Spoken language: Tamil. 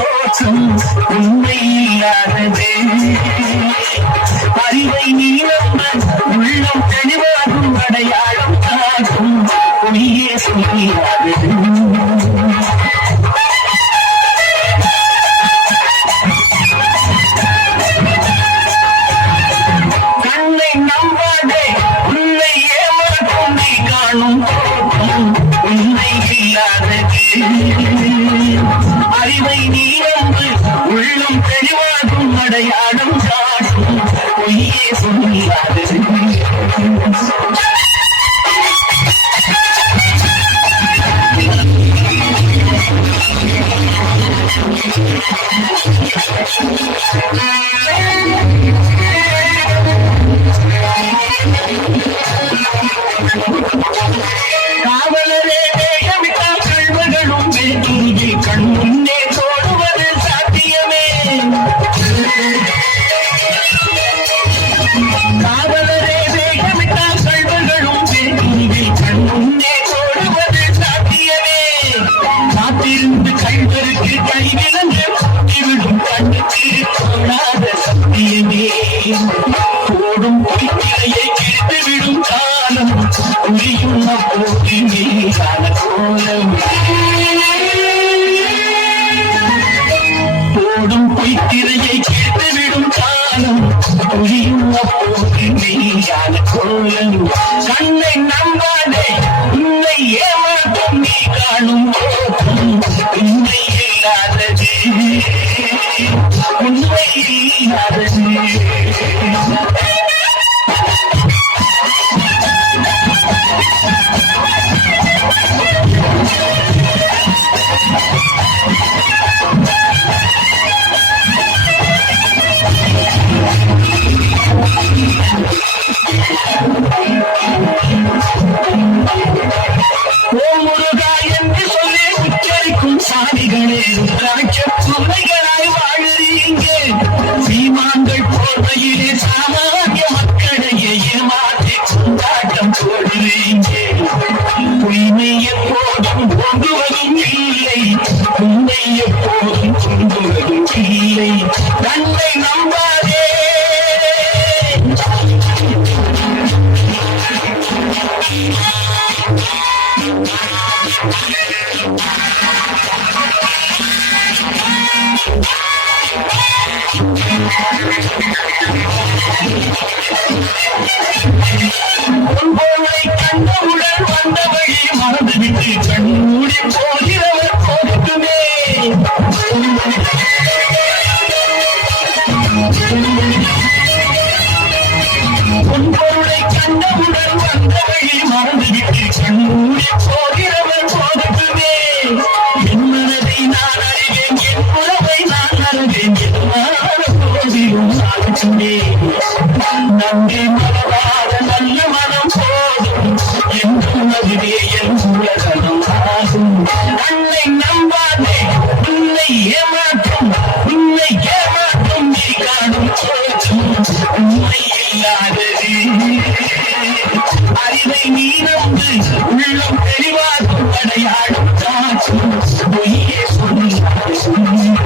தோற்றம் உண்மை இல்லாதது. அறிவை நீ நம்ப உள்ளம் தெளிவாகும் அடையாளம் காட்டும் பொய்யே சொல்லாதது. கண்ணை நம்பாதே உன்னை ஏமாற்றும் நீ காணும் தோற்றம் உண்மை இல்லாதது. அறிவை நீ நம்பு உள்ளம் தெளிவாகும் அடையாளம் காட்டும் பொய்யே சொல்லாதது. காவலரே வேகமிட்டால் கல்வர்களும் வெற்றி கண் முன்னே தோடுவது சாத்தியமே. காவலரே வேகமிட்டால் கல்வர்களும் வெற்றி கண் முன்னே தோடுவது சாத்தியமே. காத்திருந்து கல்வருக்கு கைவிலங்கு விடும் கண்ணுக்கு தோணாத சத்தியமே. போடும் பொய்க்கிளையை கிழித்துவிடும் காலம் புரியும் அப்போது மீதான கோலம். போடும் பொய்த்திரையை கிழித்துவிடும் காலம் புரியும் அப்போது மீதான கோலம். கண்ணை நம்பாதே உன்னை ஏமாற்றும் நீ காணும் தோற்றம் உண்மை இல்லாதது. உண்மை இல்லாதது. ஓம் முருகா என்று சொல்லி உச்சரிக்கும் சாமிகளே ருத்ராட்சத்துறைகளாய் வாழுறீங்க. சீமான்கள் போர்வையிலே சாமானிய மக்களையே ஏமாற்றி கொண்டாட்டம் போடுறீங்க. பொய்மை எப்போதும் பொங்குவதும் இல்லை, உண்மை எப்போதும் பொங்குவதும் இல்லை. தன்னை நம்பாதே பொன்பொருளை கண்டவுடன் வந்த வழி மறந்துவிட்டு கண்மூடி போகிறவர் போகட்டுமே. பொன்பொருளை கண்டவுடன் வந்த வழி மறந்துவிட்டு கண்மூடி போகிறவர் போகட்டுமே. என் மனதை நான் அறிவேன், என் உறவை நான் அறிவேன், போதிலும் ஆகட்டுமே. நன்றி மனவாத நல்ல மனம் போதும் என்றும் அதுவே என் உலகம் ஆகும். தன்னை நம்பாதே உன்னை ஏமாற்றும் உன்னை ஏமாற்றும் நீ காணும் தோற்றம் உண்மை இல்லாதது. அறிவை நீ நம்பு உள்ளம் தெளிவாகும் அடையாளம் காட்டும் பொய்யே சொல்லாதது.